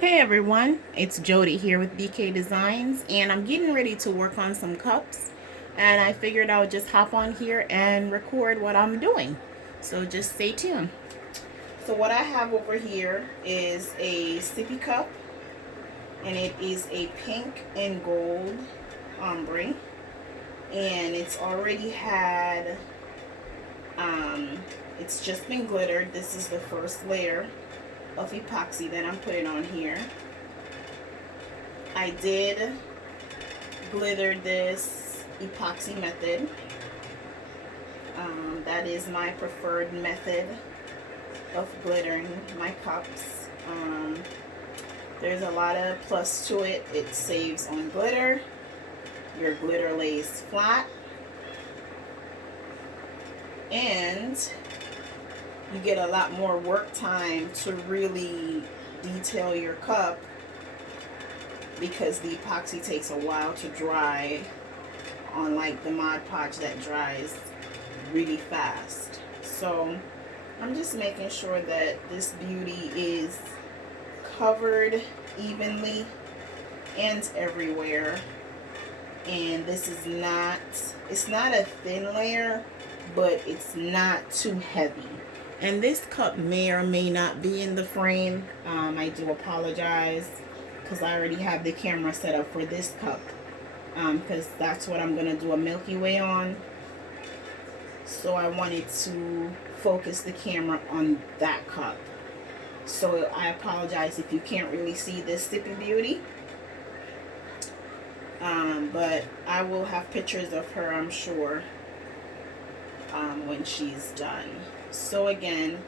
Hey everyone, it's Jody here with BK Designs, and I'm getting ready to work on some cups, and I figured I would just hop on here and record what I'm doing. So just stay tuned. So what I have over here is a sippy cup, and it is a pink and gold ombre, and it's already had, um, it's just been glittered. This is the first layer of epoxy that I'm putting on here. I did glitter this epoxy method. That is my preferred method of glittering my cups. There's a lot of plus to it. It saves on glitter. Your glitter lays flat. And you get a lot more work time to really detail your cup because the epoxy takes a while to dry, unlike the Mod Podge that dries really fast. So I'm just making sure that this beauty is covered evenly and everywhere. And this is not, it's not a thin layer, but it's not too heavy. And this cup may or may not be in the frame. I do apologize because I already have the camera set up for this cup, because that's what I'm going to do a Milky Way on. So I wanted to focus the camera on that cup. So I apologize if you can't really see this Sippy Beauty. But I will have pictures of her, I'm sure, when she's done. So again,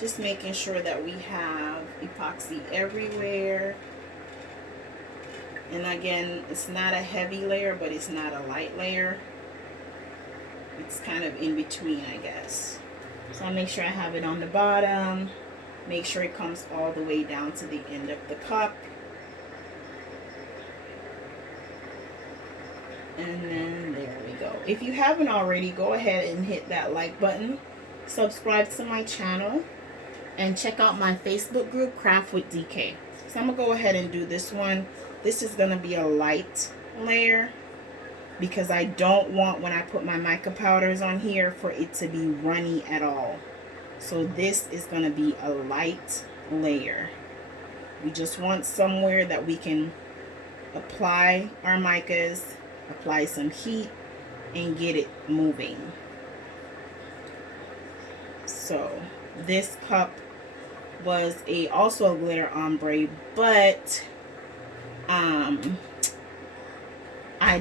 just making sure that we have epoxy everywhere. And again, it's not a heavy layer, but it's not a light layer. It's kind of in between, I guess. So I'll make sure I have it on the bottom. Make sure it comes all the way down to the end of the cup. And then there we go. If you haven't already, go ahead and hit that like button. Subscribe to my channel. And check out my Facebook group, Craft with DK. So I'm going to go ahead and do this one. This is going to be a light layer, because I don't want, when I put my mica powders on here, for it to be runny at all. So this is going to be a light layer. We just want somewhere that we can apply our micas, apply some heat, and get it moving. So this cup was also a glitter ombre, but I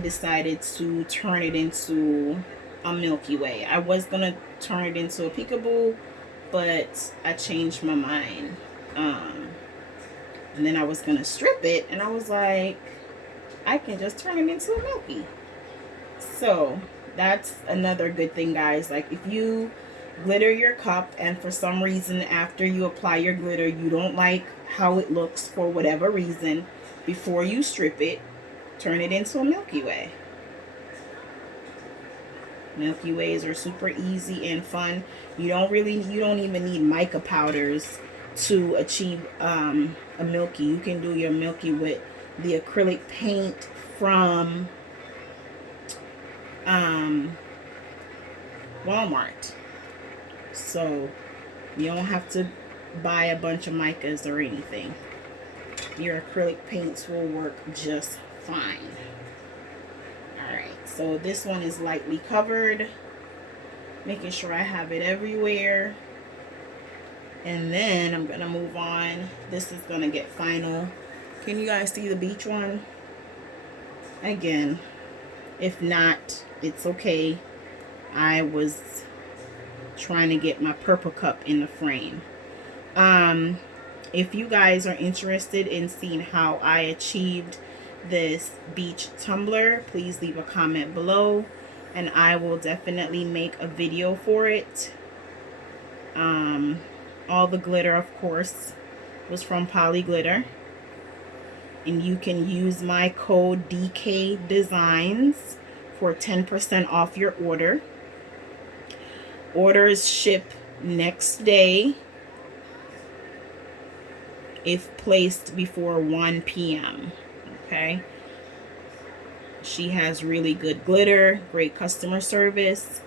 decided to turn it into a Milky Way. I was gonna turn it into a peekaboo, but I changed my mind. And then I was gonna strip it, and I was like, I can just turn it into a Milky. So that's another good thing, guys. Like, if you glitter your cup and for some reason after you apply your glitter you don't like how it looks for whatever reason, before you strip it, turn it into a Milky Way. Milky Ways are super easy and fun. You don't even need mica powders to achieve a Milky. You can do your Milky with the acrylic paint from Walmart. So you don't have to buy a bunch of micas or anything. Your acrylic paints will work just fine. Alright, so this one is lightly covered. Making sure I have it everywhere. And then I'm going to move on. This is going to get final. Can you guys see the beach one? Again, if not, it's okay. I was trying to get my purple cup in the frame. If you guys are interested in seeing how I achieved this beach tumbler, please leave a comment below and I will definitely make a video for it. All the glitter, of course, was from Poly Glitter, and you can use my code DK Designs for 10% off your order. Orders ship next day. if placed before 1 p.m. Okay. She has really good glitter, great customer service,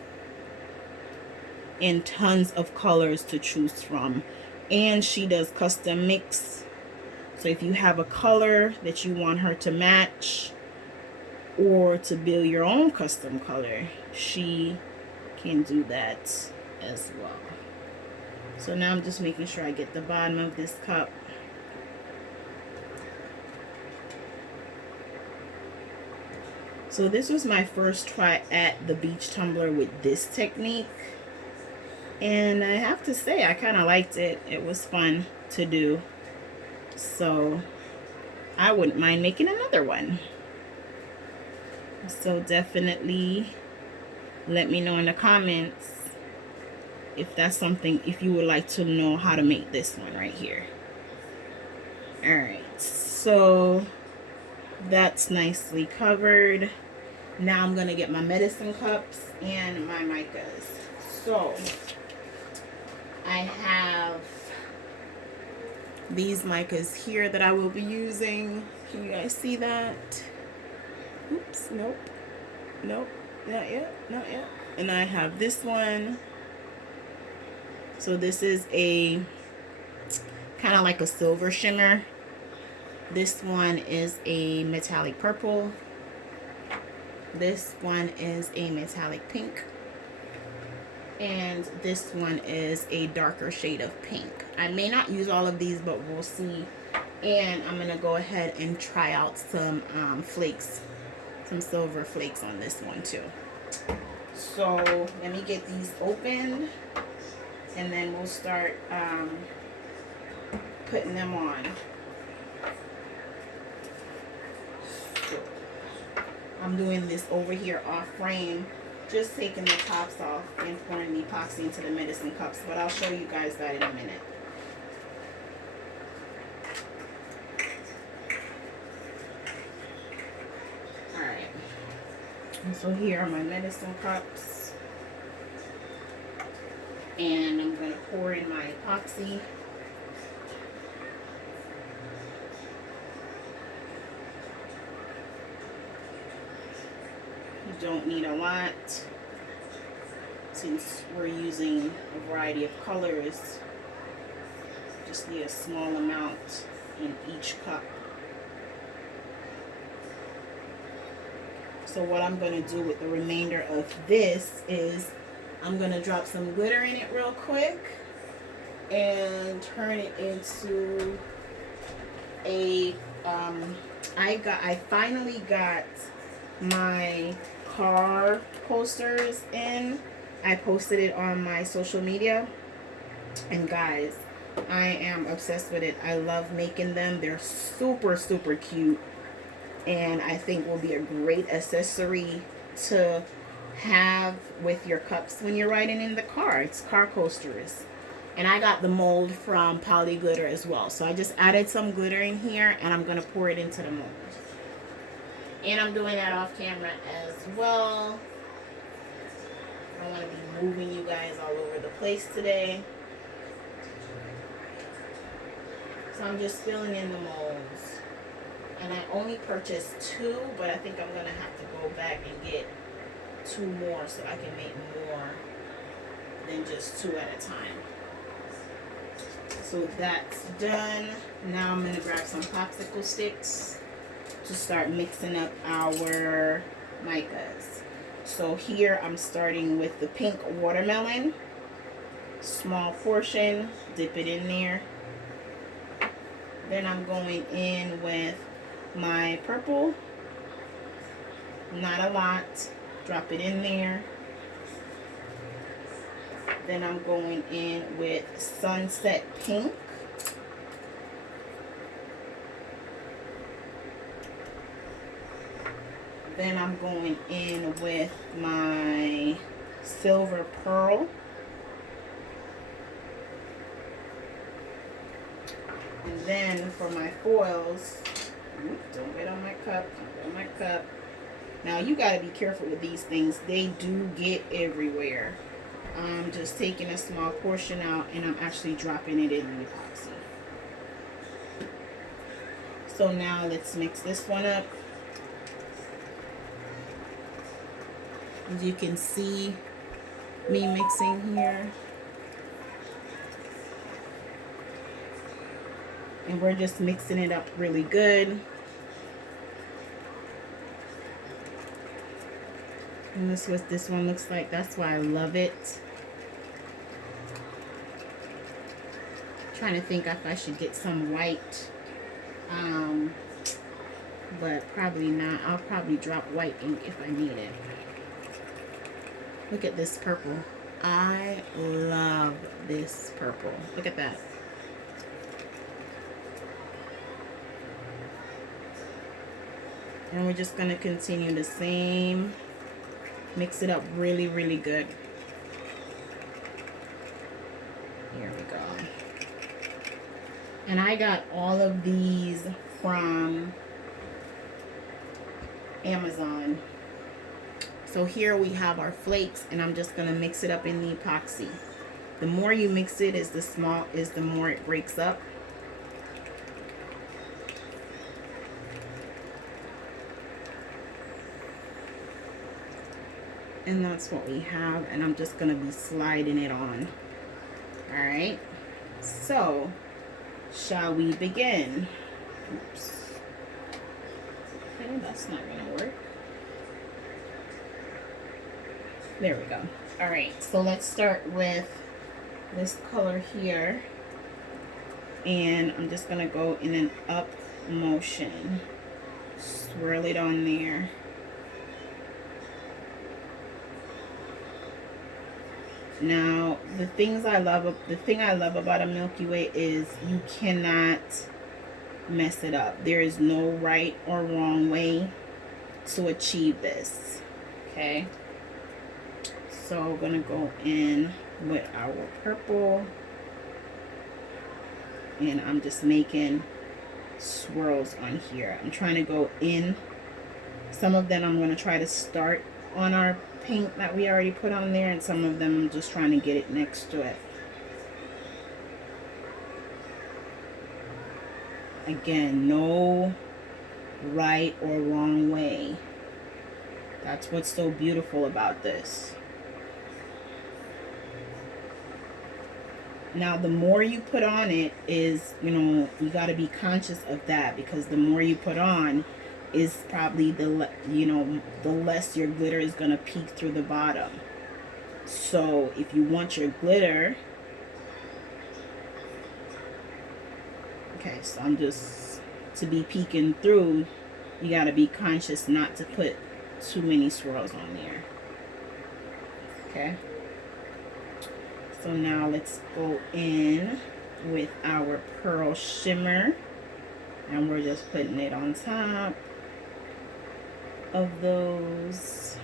and tons of colors to choose from. And she does custom mix. So if you have a color that you want her to match or to build your own custom color, she can do that as well. So now I'm just making sure I get the bottom of this cup. So this was my first try at the beach tumbler with this technique. And I have to say, I kind of liked it. It was fun to do. So I wouldn't mind making another one. So definitely let me know in the comments if that's something, if you would like to know how to make this one right here. Alright, so that's nicely covered. Now I'm gonna get my medicine cups and my micas. So I have these micas here that I will be using. Can you guys see that? Oops, nope, not yet. And I have this one. So this is a kind of like a silver shimmer. This one is a metallic purple. This one is a metallic pink. And this one is a darker shade of pink. I may not use all of these, but we'll see. And I'm gonna go ahead and try out some flakes, some silver flakes on this one too. So let me get these open, and then we'll start putting them on. So I'm doing this over here off frame, just taking the tops off and pouring the epoxy into the medicine cups, but I'll show you guys that in a minute. Alright, so here are my medicine cups, and I'm going to pour in my epoxy. Don't need a lot since we're using a variety of colors. Just need a small amount in each cup. So what I'm going to do with the remainder of this is I'm going to drop some glitter in it real quick and turn it into a I finally got my car posters in. I posted it on my social media, and guys, I am obsessed with it. I love making them. They're super cute, and I think will be a great accessory to have with your cups when you're riding in the car. It's car coasters. And I got the mold from Poly Glitter as well, so I just added some glitter in here, and I'm gonna pour it into the mold. And I'm doing that off camera as well. I don't want to be moving you guys all over the place today. So I'm just filling in the molds. And I only purchased 2, but I think I'm going to have to go back and get 2 more so I can make more than just 2 at a time. So that's done. Now I'm going to grab some popsicle sticks to start mixing up our micas. So here I'm starting with the pink watermelon. Small portion, dip it in there. Then I'm going in with my purple. Not a lot, drop it in there. Then I'm going in with sunset pink. Then I'm going in with my silver pearl. And then for my foils, don't get on my cup, don't get on my cup. Now you got to be careful with these things. They do get everywhere. I'm just taking a small portion out and I'm actually dropping it in the epoxy. So now let's mix this one up. As you can see me mixing here. And we're just mixing it up really good. And this is what this one looks like. That's why I love it. Trying to think if I should get some white. But probably not. I'll probably drop white ink if I need it. Look at this purple. I love this purple. Look at that. And we're just going to continue the same. Mix it up really, really good. Here we go. And I got all of these from Amazon. So here we have our flakes, and I'm just going to mix it up in the epoxy. The more you mix it, the more it breaks up. And that's what we have, and I'm just going to be sliding it on. All right. So, shall we begin? Oops. Okay, that's not going to work. There we go. All right, so let's start with this color here. And I'm just going to go in an up motion. Swirl it on there. Now, the thing I love about a Milky Way is you cannot mess it up. There is no right or wrong way to achieve this. Okay. So we're gonna go in with our purple, and I'm just making swirls on here. I'm trying to go in. Some of them I'm gonna try to start on our paint that we already put on there, and some of them I'm just trying to get it next to it. Again, no right or wrong way. That's what's so beautiful about this. Now, the more you put on it is, you got to be conscious of that, because the more you put on is probably the less your glitter is going to peek through the bottom. So if you want your glitter, okay, so I'm just, to be peeking through, you got to be conscious not to put too many swirls on there. Okay. So now let's go in with our pearl shimmer, and we're just putting it on top of those,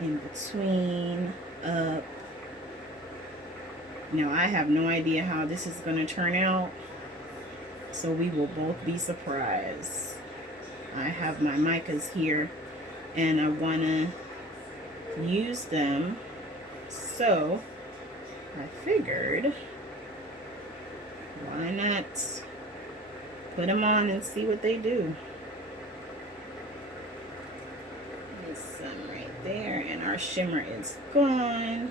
in between, up. Now I have no idea how this is going to turn out, so we will both be surprised. I have my micas here, and I want to use them, so I figured, why not put them on and see what they do. There's some right there, and our shimmer is gone.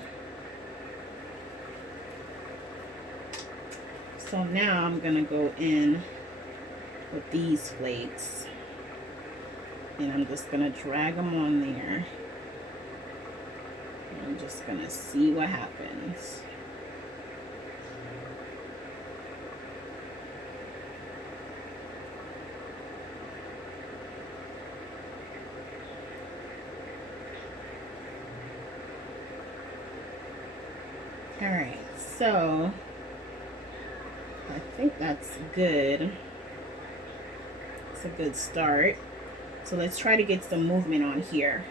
So now I'm gonna go in with these flakes, and I'm just gonna drag them on there. And I'm just gonna see what happens. All right, so I think that's good. It's a good start. So let's try to get some movement on here.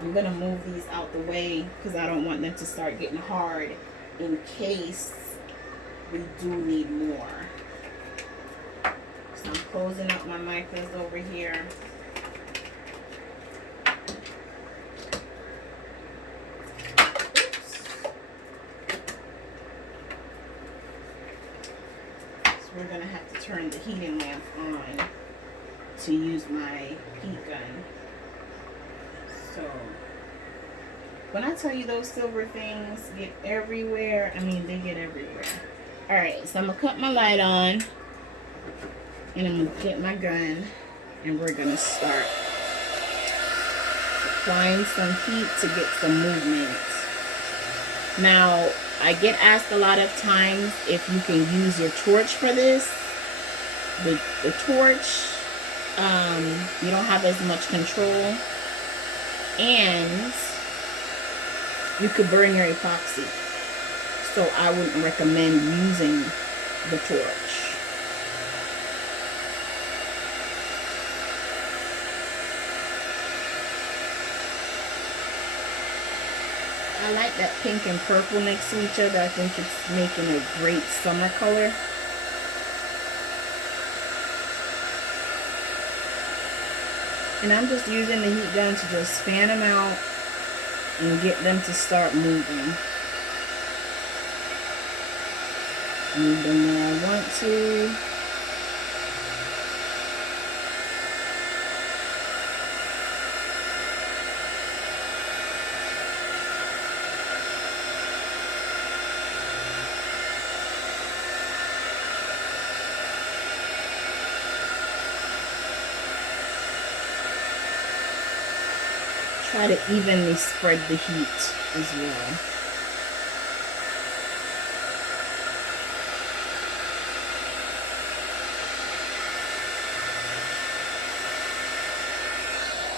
I'm gonna move these out the way because I don't want them to start getting hard in case we do need more. So I'm closing up my micas over here. We're gonna have to turn the heating lamp on to use my heat gun. So when I tell you those silver things get everywhere, I mean they get everywhere. Alright, so I'm going to cut my light on. And I'm going to get my gun. And we're going to start applying some heat to get some movement. Now, I get asked a lot of times if you can use your torch for this. The torch, you don't have as much control. And you could burn your epoxy. So I wouldn't recommend using the torch. I like that pink and purple next to each other. I think it's making a great summer color. And I'm just using the heat gun to just fan them out and get them to start moving. Move them where I want to. Try to evenly spread the heat as well.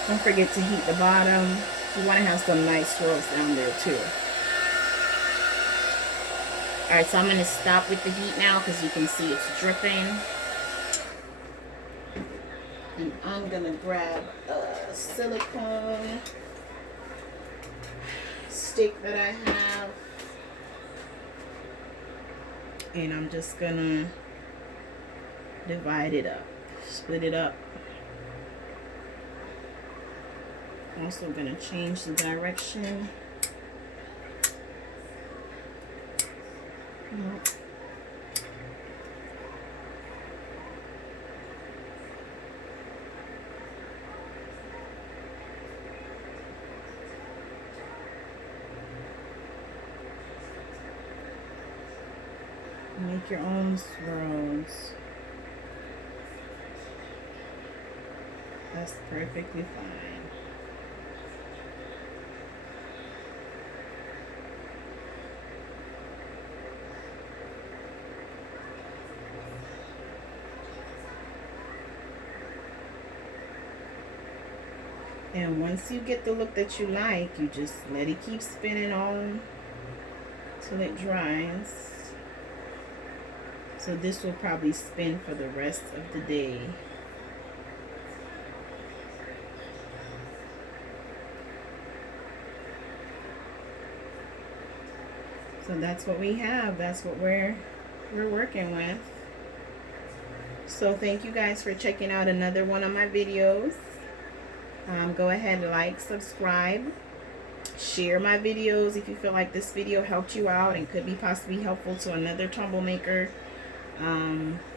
Don't forget to heat the bottom. You want to have some nice swirls down there too. Alright, so I'm going to stop with the heat now because you can see it's dripping. And I'm going to grab a silicone stick that I have. And I'm just going to divide it up. Split it up. Also going to change the direction. Nope. Make your own swirls. That's perfectly fine. And once you get the look that you like, you just let it keep spinning on till it dries. So this will probably spin for the rest of the day. So that's what we have. That's what we're working with. So thank you guys for checking out another one of my videos. Go ahead and like, subscribe, share my videos if you feel like this video helped you out and could be possibly helpful to another tumble maker.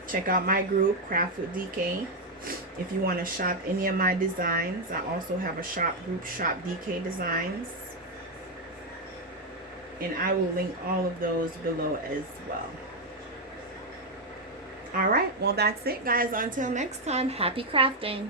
Check out my group, Craft with DK, if you want to shop any of my designs. I also have a shop group, Shop DK Designs, and I will link all of those below as well. Alright, well that's it guys. Until next time, happy crafting.